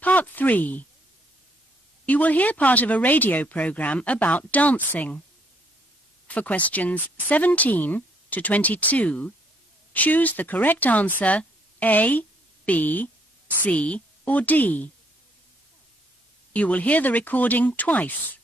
Part 3. You will hear part of a radio programme about dancing. For questions 17 to 22, choose the correct answer A, B, C or D. You will hear the recording twice.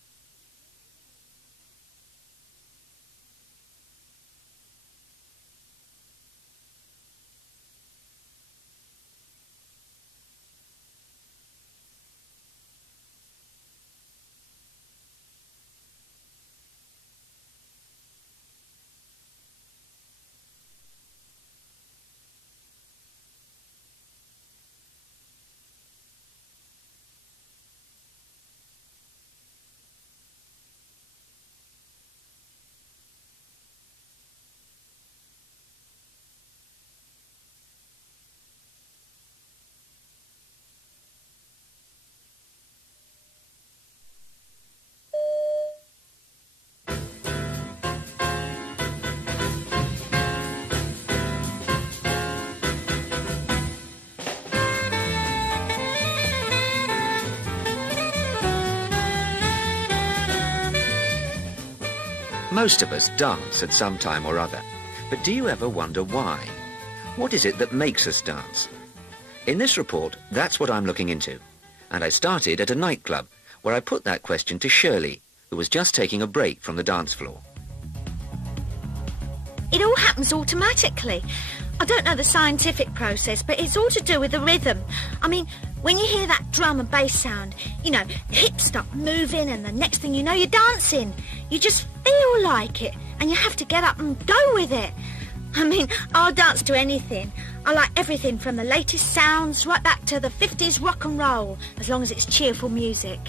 Most of us dance at some time or other, but do you ever wonder why? What is it that makes us dance? In this report, that's what I'm looking into. And I started at a nightclub, where I put that question to Shirley, who was just taking a break from the dance floor. It all happens automatically. I don't know the scientific process, but it's all to do with the rhythm. I mean, when you hear that drum and bass sound, you know, hips start moving and the next thing you know, you're dancing. You just feel like it and you have to get up and go with it. I mean, I'll dance to anything. I like everything from the latest sounds right back to the 50s rock and roll, as long as it's cheerful music.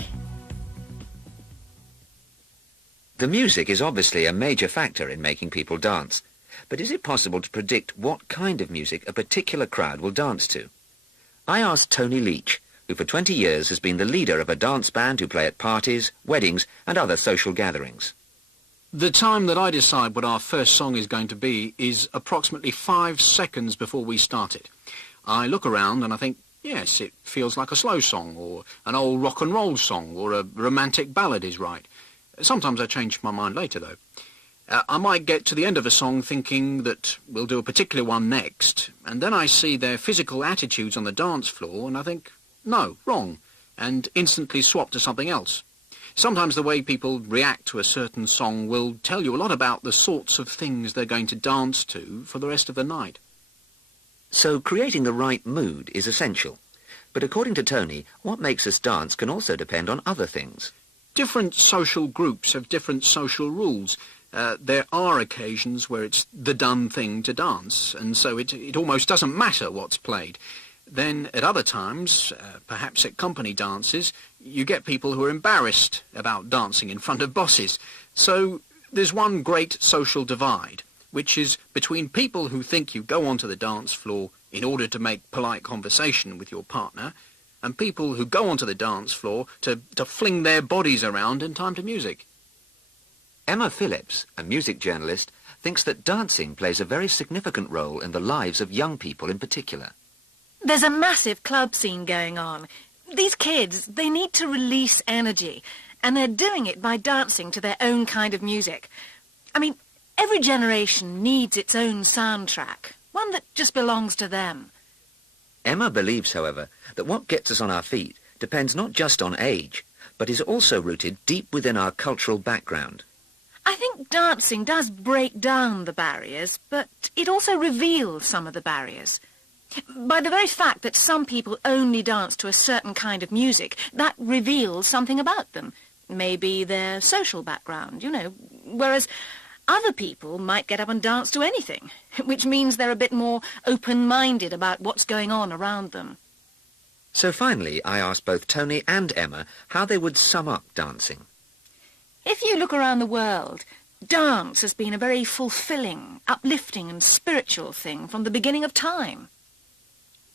The music is obviously a major factor in making people dance. But is it possible to predict what kind of music a particular crowd will dance to? I asked Tony Leach, who for 20 years has been the leader of a dance band who play at parties, weddings and other social gatherings. The time that I decide what our first song is going to be is approximately 5 seconds before we start it. I look around and I think, yes, it feels like a slow song, or an old rock and roll song, or a romantic ballad is right. Sometimes I change my mind later, though. I might get to the end of a song thinking that we'll do a particular one next, and then I see their physical attitudes on the dance floor and I think, no, wrong, and instantly swap to something else. Sometimes the way people react to a certain song will tell you a lot about the sorts of things they're going to dance to for the rest of the night. So creating the right mood is essential. But according to Tony, what makes us dance can also depend on other things. Different social groups have different social rules. There are occasions where it's the done thing to dance, and so it almost doesn't matter what's played. Then at other times, perhaps at company dances, you get people who are embarrassed about dancing in front of bosses. So there's one great social divide, which is between people who think you go onto the dance floor in order to make polite conversation with your partner, and people who go onto the dance floor to fling their bodies around in time to music. Emma Phillips, a music journalist, thinks that dancing plays a very significant role in the lives of young people in particular. There's a massive club scene going on. These kids, they need to release energy, and they're doing it by dancing to their own kind of music. I mean, every generation needs its own soundtrack, one that just belongs to them. Emma believes, however, that what gets us on our feet depends not just on age, but is also rooted deep within our cultural background. I think dancing does break down the barriers, but it also reveals some of the barriers. By the very fact that some people only dance to a certain kind of music, that reveals something about them. Maybe their social background, you know, whereas other people might get up and dance to anything, which means they're a bit more open-minded about what's going on around them. So finally, I asked both Tony and Emma how they would sum up dancing. If you look around the world, dance has been a very fulfilling, uplifting and spiritual thing from the beginning of time.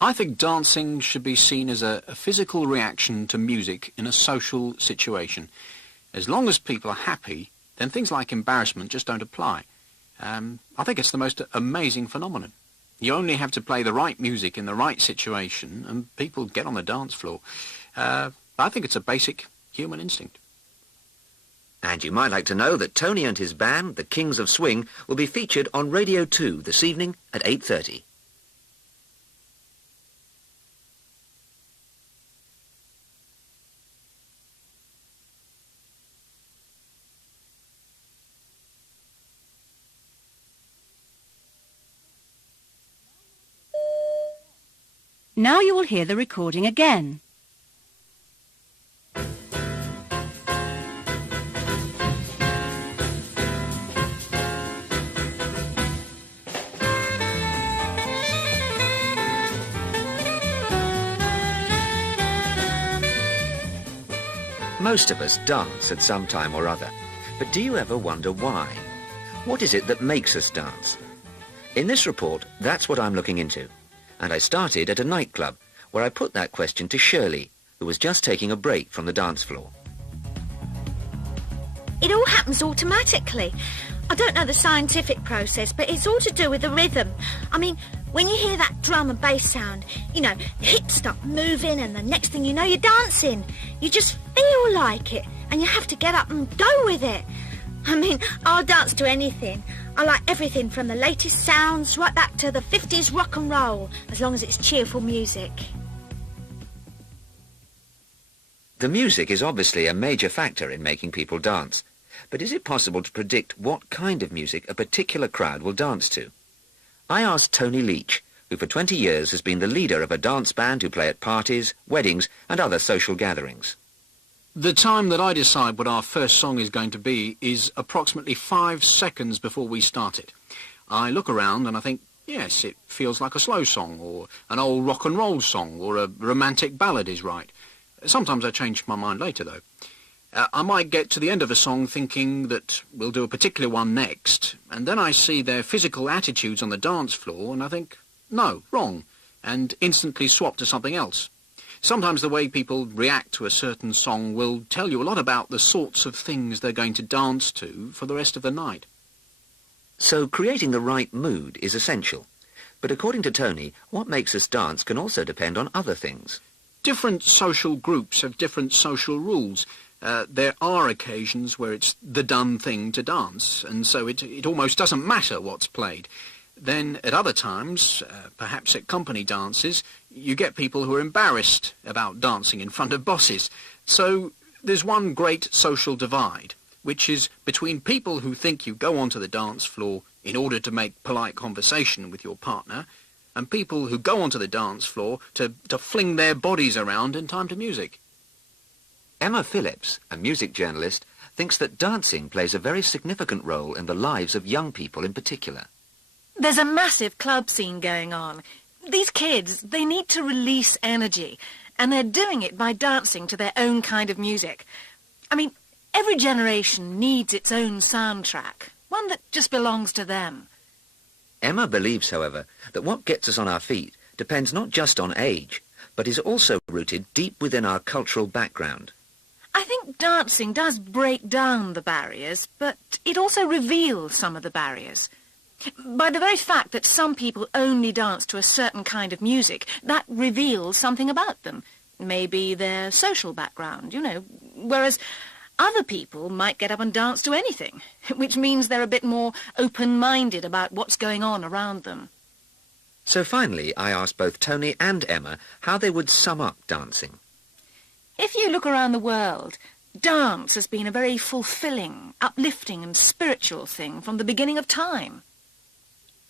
I think dancing should be seen as a physical reaction to music in a social situation. As long as people are happy, then things like embarrassment just don't apply. I think it's the most amazing phenomenon. You only have to play the right music in the right situation and people get on the dance floor. I think it's a basic human instinct. And you might like to know that Tony and his band, the Kings of Swing, will be featured on Radio 2 this evening at 8:30. Now you will hear the recording again. Most of us dance at some time or other, but do you ever wonder why? What is it that makes us dance? In this report, that's what I'm looking into. And I started at a nightclub, where I put that question to Shirley, who was just taking a break from the dance floor. It all happens automatically. I don't know the scientific process, but it's all to do with the rhythm. I mean, when you hear that drum and bass sound, you know, hips start moving and the next thing you know, you're dancing. You just feel like it and you have to get up and go with it. I mean, I'll dance to anything. I like everything from the latest sounds right back to the 50s rock and roll, as long as it's cheerful music. The music is obviously a major factor in making people dance. But is it possible to predict what kind of music a particular crowd will dance to? I asked Tony Leach, who for 20 years has been the leader of a dance band who play at parties, weddings and other social gatherings. The time that I decide what our first song is going to be is approximately 5 seconds before we start it. I look around and I think, yes, it feels like a slow song, or an old rock and roll song, or a romantic ballad is right. Sometimes I change my mind later, though. I might get to the end of a song thinking that we'll do a particular one next, and then I see their physical attitudes on the dance floor and I think, no, wrong, and instantly swap to something else. Sometimes the way people react to a certain song will tell you a lot about the sorts of things they're going to dance to for the rest of the night. So creating the right mood is essential. But according to Tony, what makes us dance can also depend on other things. Different social groups have different social rules. There are occasions where it's the done thing to dance, and so it almost doesn't matter what's played. Then at other times, perhaps at company dances, you get people who are embarrassed about dancing in front of bosses. So there's one great social divide, which is between people who think you go onto the dance floor in order to make polite conversation with your partner, and people who go onto the dance floor to fling their bodies around in time to music. Emma Phillips, a music journalist, thinks that dancing plays a very significant role in the lives of young people in particular. There's a massive club scene going on. These kids, they need to release energy, and they're doing it by dancing to their own kind of music. I mean, every generation needs its own soundtrack, one that just belongs to them. Emma believes, however, that what gets us on our feet depends not just on age, but is also rooted deep within our cultural background. I think dancing does break down the barriers, but it also reveals some of the barriers. By the very fact that some people only dance to a certain kind of music, that reveals something about them. Maybe their social background, you know, whereas other people might get up and dance to anything, which means they're a bit more open-minded about what's going on around them. So finally, I asked both Tony and Emma how they would sum up dancing. If you look around the world, dance has been a very fulfilling, uplifting and spiritual thing from the beginning of time.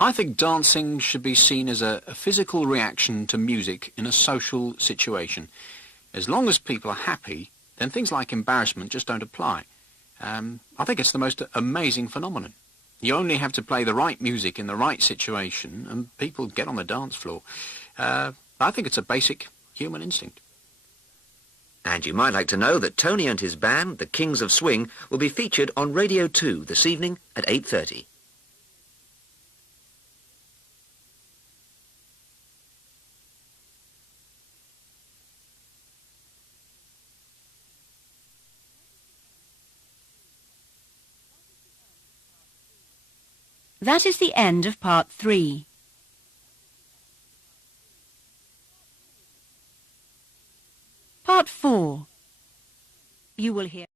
I think dancing should be seen as a physical reaction to music in a social situation. As long as people are happy, then things like embarrassment just don't apply. I think it's the most amazing phenomenon. You only have to play the right music in the right situation and people get on the dance floor. I think it's a basic human instinct. And you might like to know that Tony and his band, the Kings of Swing, will be featured on Radio 2 this evening at 8:30. That is the end of part 3. Part 4. You will hear